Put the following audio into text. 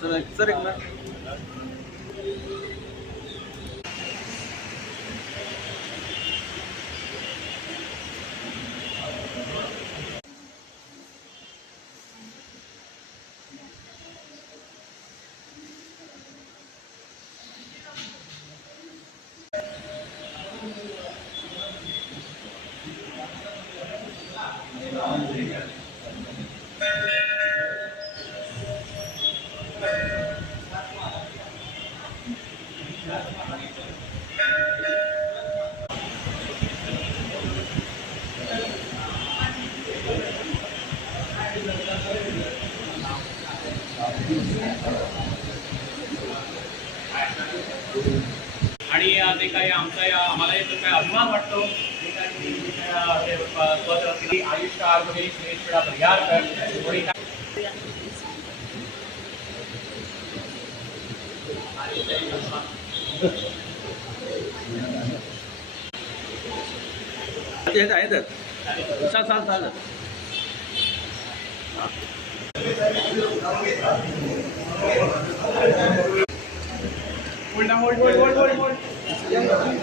Sir एक minute. आणि ते काय आम्हाला एक काय अभिमान वाटतो आयुष्य आरोग्य श्रेष्ठ परिहार आहेत चालेल. Hold hold hold hold hold